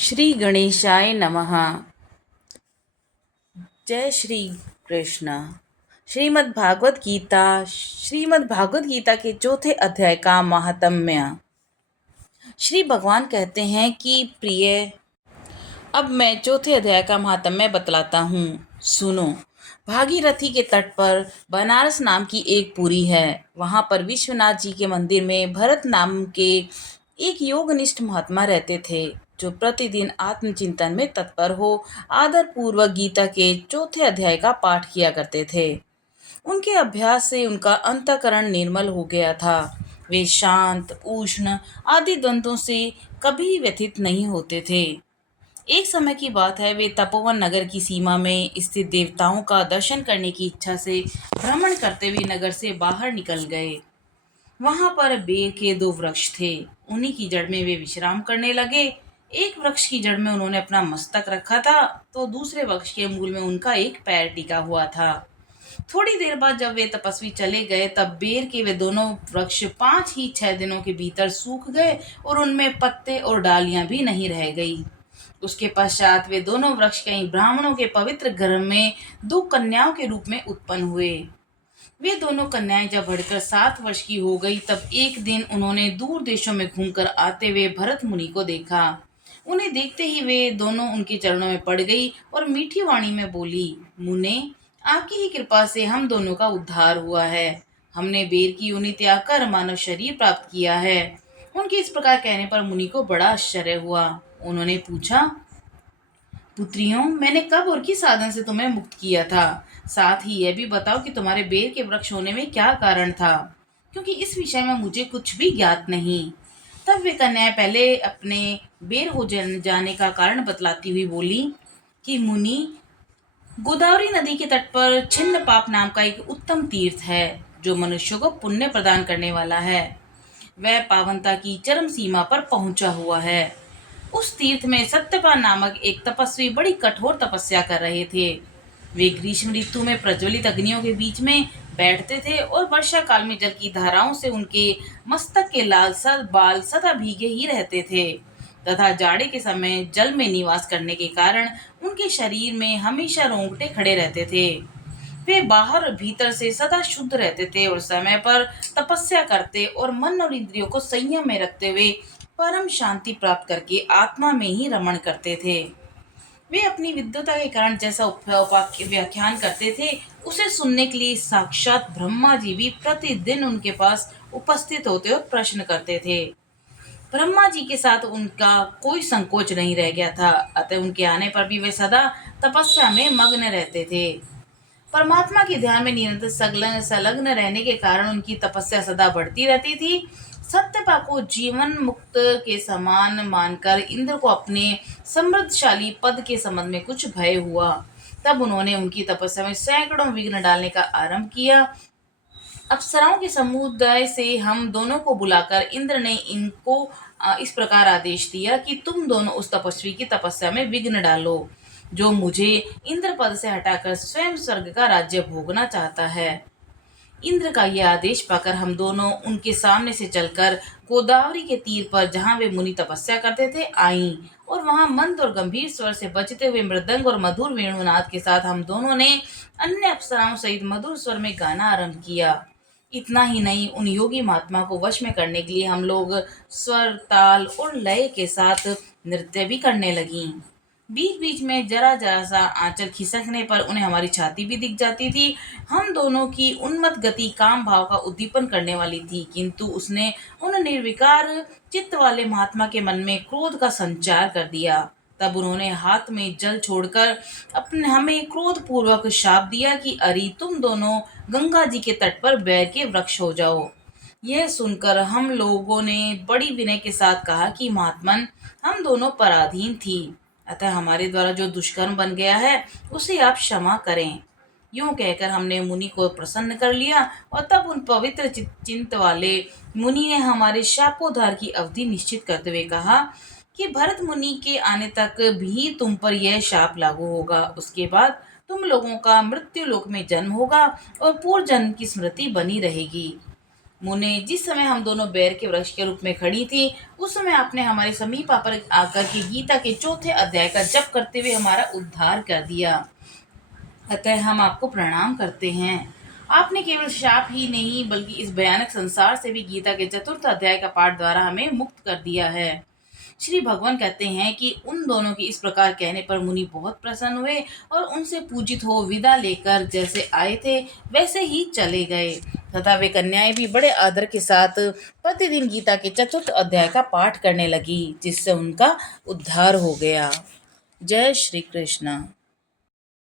श्री गणेशाय नमः। जय श्री कृष्ण। श्रीमद् भागवत गीता के चौथे अध्याय का महात्म्य। श्री भगवान कहते हैं कि प्रिय, अब मैं चौथे अध्याय का महात्म्य बतलाता हूँ, सुनो। भागीरथी के तट पर बनारस नाम की एक पुरी है। वहाँ पर विश्वनाथ जी के मंदिर में भरत नाम के एक योगनिष्ठ महात्मा रहते थे, जो प्रतिदिन आत्मचिंतन में तत्पर हो आदर पूर्वक गीता के चौथे अध्याय का पाठ किया करते थे। उनके अभ्यास से उनका अंतःकरण निर्मल हो गया था। वे शांत, उष्ण आदि द्वंद्वों से कभी व्यथित नहीं होते थे। एक समय की बात है, वे तपोवन नगर की सीमा में स्थित देवताओं का दर्शन करने की इच्छा से भ्रमण करते हुए नगर से बाहर निकल गए। वहां पर बेर के दो वृक्ष थे। उन्हीं की जड़ में वे विश्राम करने लगे। एक वृक्ष की जड़ में उन्होंने अपना मस्तक रखा था, तो दूसरे वृक्ष के मूल में उनका एक पैर टिका हुआ था। थोड़ी देर बाद जब वे तपस्वी चले गए, तब बेर के वे दोनों वृक्ष 5 ही 6 दिनों के भीतर सूख गए और उनमें पत्ते और डालियां भी नहीं रह गई। उसके पश्चात वे दोनों वृक्ष कई ब्राह्मणों के पवित्र घर में 2 कन्याओं के रूप में उत्पन्न हुए। वे दोनों कन्याएं जब बढ़कर 7 वर्ष की हो गई, तब एक दिन उन्होंने दूर देशों में घूमकर आते हुए भरत मुनि को देखा। उन्हें देखते ही वे दोनों उनके चरणों में पड़ गई और मीठी वाणी में बोली, मुने, आपकी ही कृपा से हम दोनों का उद्धार हुआ है। हमने बेर की योनि त्याग कर मानव शरीर प्राप्त किया है। उनके इस प्रकार कहने पर मुनि को बड़ा आश्चर्य हुआ। उन्होंने पूछा, पुत्रियों, मैंने कब और किस साधन से तुम्हें मुक्त किया था? साथ ही यह भी बताओ कि तुम्हारे बेर के वृक्ष होने में क्या कारण था, क्योंकि इस विषय में मुझे कुछ भी ज्ञात नहीं। तब वे कन्याएं पहले अपने बेर हो जाने का कारण बतलाती हुई बोली कि मुनि, गोदावरी नदी के तट पर छिन्न पाप नाम का एक उत्तम तीर्थ है, जो मनुष्य को पुण्य प्रदान करने वाला है। वह पावनता की चरम सीमा पर पहुंचा हुआ है। उस तीर्थ में सत्यपान नामक एक तपस्वी बड़ी कठोर तपस्या कर रहे थे। वे ग्रीष्म ऋतु में प्रज्वलित अग्नियों के बीच में बैठते थे और वर्षा काल में जल की धाराओं से उनके मस्तक के लाल बाल सदा भीगे ही रहते थे, तथा जाड़े के समय जल में निवास करने के कारण उनके शरीर में हमेशा रोंगटे खड़े रहते थे। वे बाहर और भीतर से सदा शुद्ध रहते थे और समय पर तपस्या करते और मन और इंद्रियों को संयम में रखते हुए परम शांति प्राप्त करके आत्मा में ही रमण करते थे। वे अपनी विद्वता के कारण जैसा व्याख्यान करते थे, उसे सुनने के लिए साक्षात ब्रह्मा जी भी प्रतिदिन उनके पास उपस्थित होते और प्रश्न करते थे। ब्रह्मा जी के साथ उनका कोई संकोच नहीं रह गया था, अतः उनके आने पर भी वे सदा तपस्या में मग्न रहते थे। परमात्मा के ध्यान में निरंतर संलग्न रहने के कारण उनकी तपस्या सदा बढ़ती रहती थी। सत्यपा को जीवन मुक्त के समान मानकर इंद्र को अपने समृद्धशाली पद के संबंध में कुछ भय हुआ। तब उन्होंने उनकी तपस्या में सैकड़ों विघ्न डालने का आरंभ किया। अप्सराओं के समुदाय से हम दोनों को बुलाकर इंद्र ने इनको इस प्रकार आदेश दिया कि तुम दोनों उस तपस्वी की तपस्या में विघ्न डालो, जो मुझे इंद्र पद से हटाकर स्वयं स्वर्ग का राज्य भोगना चाहता है। इंद्र का यह आदेश पाकर हम दोनों उनके सामने से चलकर गोदावरी के तीर पर, जहाँ वे मुनि तपस्या करते थे, आईं और वहां मंद और गंभीर स्वर से बजते हुए मृदंग और मधुर वेणुनाद के साथ हम दोनों ने अन्य अप्सराओं सहित मधुर स्वर में गाना आरंभ किया। इतना ही नहीं, उन योगी महात्मा को वश में करने के लिए हम लोग स्वर, ताल और लय के साथ नृत्य भी करने लगी। बीच बीच में जरा जरा सा आंचल खिसकने पर उन्हें हमारी छाती भी दिख जाती थी। हम दोनों की उन्मत्त गति काम भाव का उद्दीपन करने वाली थी, किंतु उसने उन निर्विकार चित्त वाले महात्मा के मन में क्रोध का संचार कर दिया। तब उन्होंने हाथ में जल छोड़कर अपने हमें क्रोध पूर्वक शाप दिया कि अरे, तुम दोनों गंगा जी के तट पर बैर के वृक्ष हो जाओ। यह सुनकर हम लोगों ने बड़ी विनय के साथ कहा कि महात्मन, हम दोनों पराधीन थी, अतः हमारे द्वारा जो दुष्कर्म बन गया है उसे आप क्षमा करें। यूं कहकर हमने मुनि को प्रसन्न कर लिया और तब उन पवित्र चिंत वाले मुनि ने हमारे शापोद्धार की अवधि निश्चित करते हुए कहा कि भरत मुनि के आने तक भी तुम पर यह शाप लागू होगा। उसके बाद तुम लोगों का मृत्यु लोक में जन्म होगा और पूर्व जन्म की स्मृति बनी रहेगी। मुने, जिस समय हम दोनों बेर के वृक्ष के रूप में खड़ी थी, उस समय आपने हमारे समीप आकर के गीता के चौथे अध्याय का जप करते हुए हमारा उद्धार कर दिया। अतः हम आपको प्रणाम करते हैं। आपने केवल शाप ही नहीं बल्कि इस भयानक संसार से भी गीता के चतुर्थ अध्याय का पाठ द्वारा हमें मुक्त कर दिया है। श्री भगवान कहते हैं कि उन दोनों की इस प्रकार कहने पर मुनि बहुत प्रसन्न हुए और उनसे पूजित हो विदा लेकर जैसे आए थे वैसे ही चले गए, तथा वे कन्याएं भी बड़े आदर के साथ प्रतिदिन गीता के चतुर्थ अध्याय का पाठ करने लगी, जिससे उनका उद्धार हो गया। जय श्री कृष्ण।